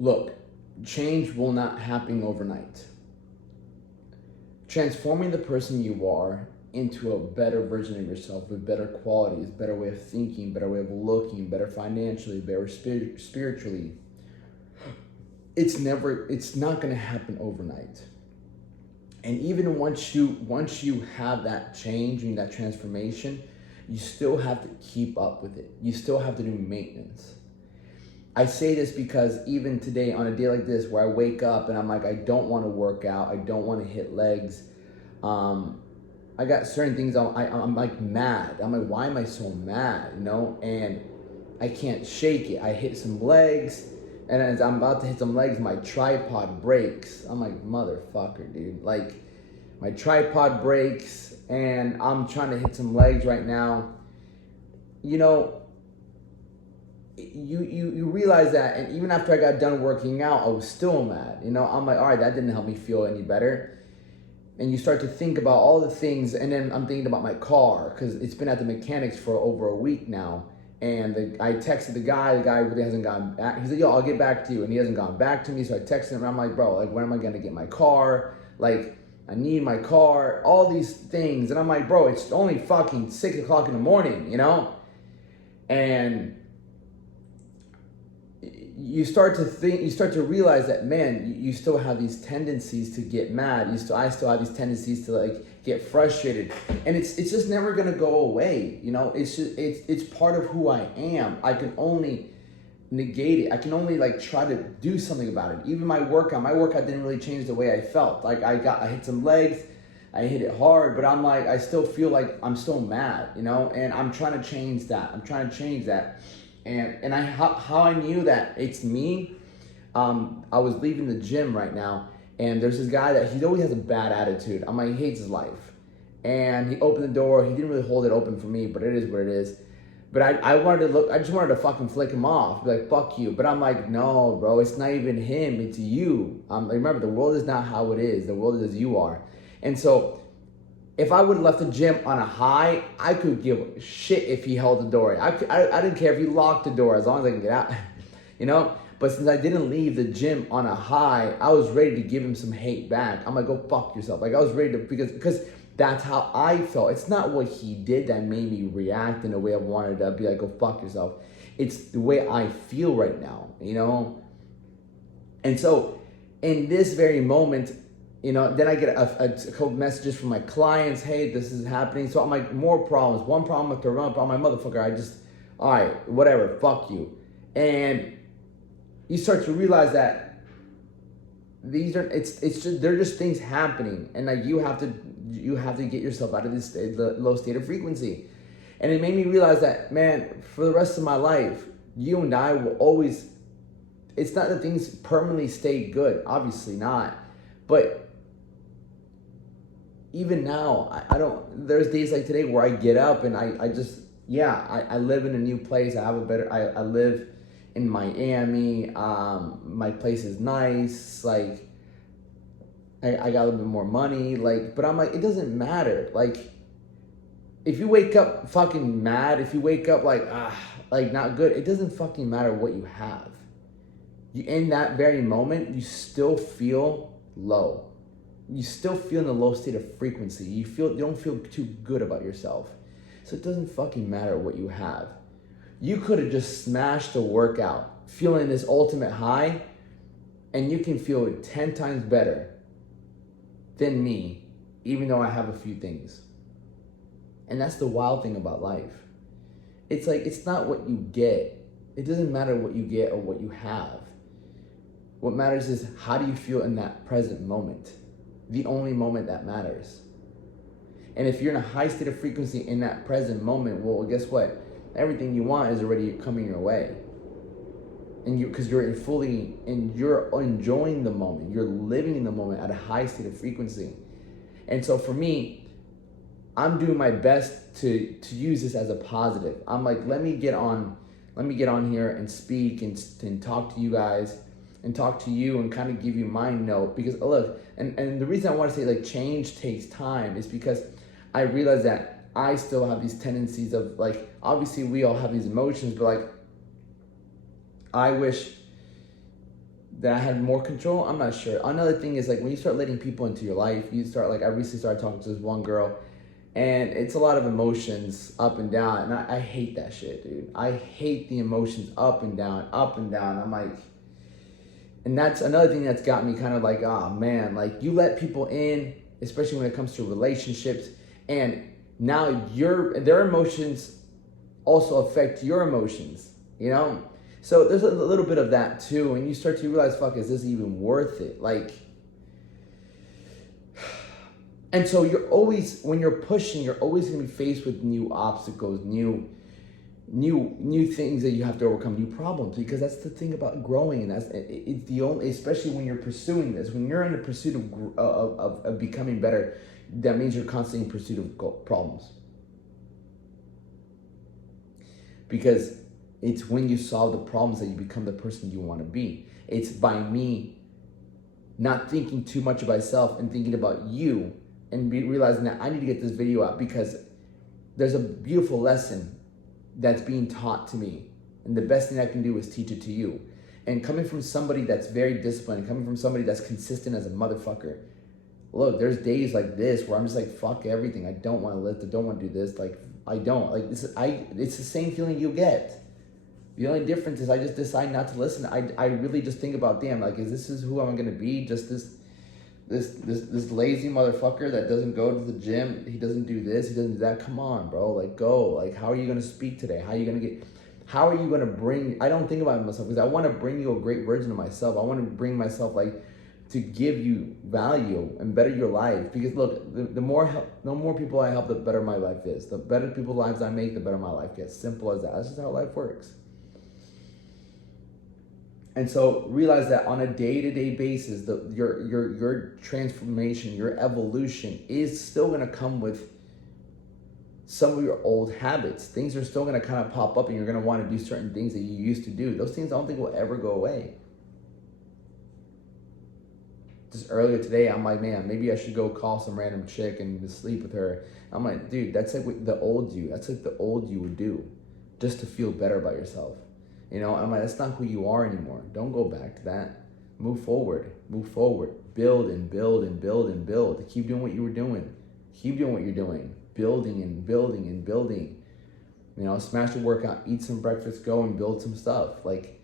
Look, change will not happen overnight. Transforming the person you are into a better version of yourself with better qualities, better way of thinking, better way of looking, better financially, better spiritually, it's not going to happen overnight. And even once you have that change and that transformation, you still have to keep up with it. You still have to do maintenance. I say this because even today, on a day like this where I wake up and I'm like, I don't want to work out, I don't want to hit legs, I got certain things I'm like mad. I'm like, why am I so mad, And I can't shake it. I hit some legs, and as I'm about to hit some legs, my tripod breaks. I'm like, motherfucker, dude. Like, my tripod breaks, and I'm trying to hit some legs right now. You realize that, and even after I got done working out, I was still mad. I'm like, all right, that didn't help me feel any better. And you start to think about all the things, and then I'm thinking about my car, because it's been at the mechanics for over a week now. And I texted the guy really hasn't gotten back. He said, yo, I'll get back to you. And he hasn't gotten back to me. So I texted him, and I'm like, bro, like, when am I going to get my car? Like, I need my car, all these things. And I'm like, bro, it's only fucking 6 o'clock in the morning, And you start to realize that, man, you still have these tendencies to get mad. I still have these tendencies to like get frustrated, and it's just never gonna go away. It's part of who I am. I can only negate it. I can only like try to do something about it. Even my workout didn't really change the way I felt. Like I hit some legs, I hit it hard, but I'm like, I still feel like I'm still mad, and I'm trying to change that. And how I knew that it's me, I was leaving the gym right now, and there's this guy that he always has a bad attitude. I'm like, he hates his life. And he opened the door. He didn't really hold it open for me, but it is what it is. But I just wanted to fucking flick him off, be like, fuck you. But I'm like, no, bro, it's not even him, it's you. Remember, the world is not how it is. The world is as you are. And so if I would have left the gym on a high, I could give a shit if he held the door. I didn't care if he locked the door as long as I can get out, But since I didn't leave the gym on a high, I was ready to give him some hate back. I'm like, go fuck yourself. Like, I was ready to, because that's how I felt. It's not what he did that made me react in a way I wanted to be like, go fuck yourself. It's the way I feel right now, And so in this very moment, then I get a couple messages from my clients. Hey, this is happening. So I'm like, more problems. One problem after another problem. My motherfucker, all right, whatever, fuck you. And you start to realize that they're just things happening. And like, you have to get yourself out of the low state of frequency. And it made me realize that, man, for the rest of my life, you and I will always, it's not that things permanently stay good. Obviously not. But even now, there's days like today where I get up and I live in a new place. I live in Miami. My place is nice. Like, I got a little bit more money. Like, but I'm like, it doesn't matter. Like, if you wake up fucking mad, if you wake up like not good, it doesn't fucking matter what you have. In that very moment, you still feel low. You still feel in a low state of frequency. You don't feel too good about yourself. So it doesn't fucking matter what you have. You could have just smashed a workout, feeling this ultimate high, and you can feel 10 times better than me, even though I have a few things. And that's the wild thing about life. It's like, it's not what you get. It doesn't matter what you get or what you have. What matters is, how do you feel in that present moment? The only moment that matters. And if you're in a high state of frequency in that present moment, well, guess what? Everything you want is already coming your way. And because you're enjoying the moment. You're living in the moment at a high state of frequency. And so for me, I'm doing my best to use this as a positive. I'm like, let me get on here and speak and talk to you guys and talk to you and kind of give you my note. Because look, and the reason I want to say like change takes time is because I realize that I still have these tendencies of like, obviously we all have these emotions, but like, I wish that I had more control? I'm not sure. Another thing is like when you start letting people into your life, you start like I recently started talking to this one girl, and it's a lot of emotions up and down, and I hate that shit, dude. I hate the emotions up and down, up and down. I'm like, and that's another thing that's got me kind of like, oh man, like you let people in, especially when it comes to relationships, and now their emotions also affect your emotions, you know? So there's a little bit of that too, and you start to realize, fuck, is this even worth it? Like, and so you're always, when you're pushing, you're always gonna be faced with new obstacles, new things that you have to overcome, new problems, because that's the thing about growing, and it's the only, especially when you're pursuing this, when you're in the pursuit of becoming better, that means you're constantly in pursuit of problems. Because it's when you solve the problems that you become the person you want to be. It's by me not thinking too much of myself and thinking about you, and realizing that I need to get this video out because there's a beautiful lesson that's being taught to me, and the best thing I can do is teach it to you. And coming from somebody that's very disciplined, coming from somebody that's consistent as a motherfucker, look, there's days like this where I'm just like, fuck everything. I don't want to lift. I don't want to do this. Like, I don't. Like, it's the same feeling you get. The only difference is I just decide not to listen. I really just think about, damn, like, is this who I'm going to be? Just this lazy motherfucker that doesn't go to the gym. He doesn't do this. He doesn't do that. Come on, bro. Like, go. Like, how are you going to speak today? How are you going to bring, I don't think about myself because I want to bring you a great version of myself. I want to bring myself, like, to give you value and better your life. Because look, the more people I help, the better my life is. The better people's lives I make, the better my life gets. Simple as that. That's just how life works. And so realize that on a day-to-day basis, your transformation, your evolution is still going to come with some of your old habits. Things are still going to kind of pop up, and you're going to want to do certain things that you used to do. Those things I don't think will ever go away. Just earlier today, I'm like, man, maybe I should go call some random chick and just sleep with her. I'm like, dude, that's like what the old you. That's like the old you would do, just to feel better about yourself. You know, I'm like, that's not who you are anymore. Don't go back to that. Move forward. Build and build and build and build. Keep doing what you were doing. Keep doing what you're doing. Building and building and building. You know, smash the workout, eat some breakfast, go and build some stuff. Like,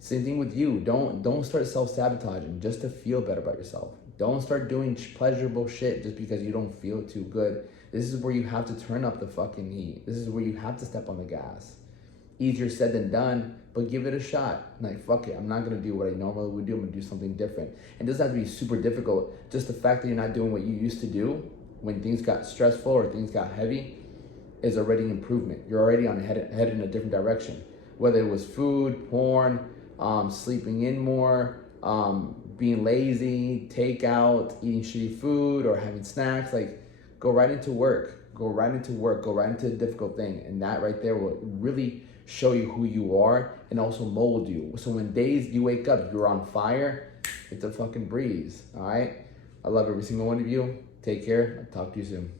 same thing with you. Don't start self-sabotaging just to feel better about yourself. Don't start doing pleasurable shit just because you don't feel too good. This is where you have to turn up the fucking heat. This is where you have to step on the gas. Easier said than done, but give it a shot. Like, fuck it, I'm not gonna do what I normally would do. I'm gonna do something different. And it doesn't have to be super difficult. Just the fact that you're not doing what you used to do when things got stressful or things got heavy is already an improvement. You're already headed in a different direction. Whether it was food, porn, sleeping in more, being lazy, takeout, eating shitty food, or having snacks, like, go right into work. Go right into a difficult thing. And that right there will really show you who you are and also mold you. So when days you wake up, you're on fire, it's a fucking breeze, all right? I love every single one of you. Take care. I'll talk to you soon.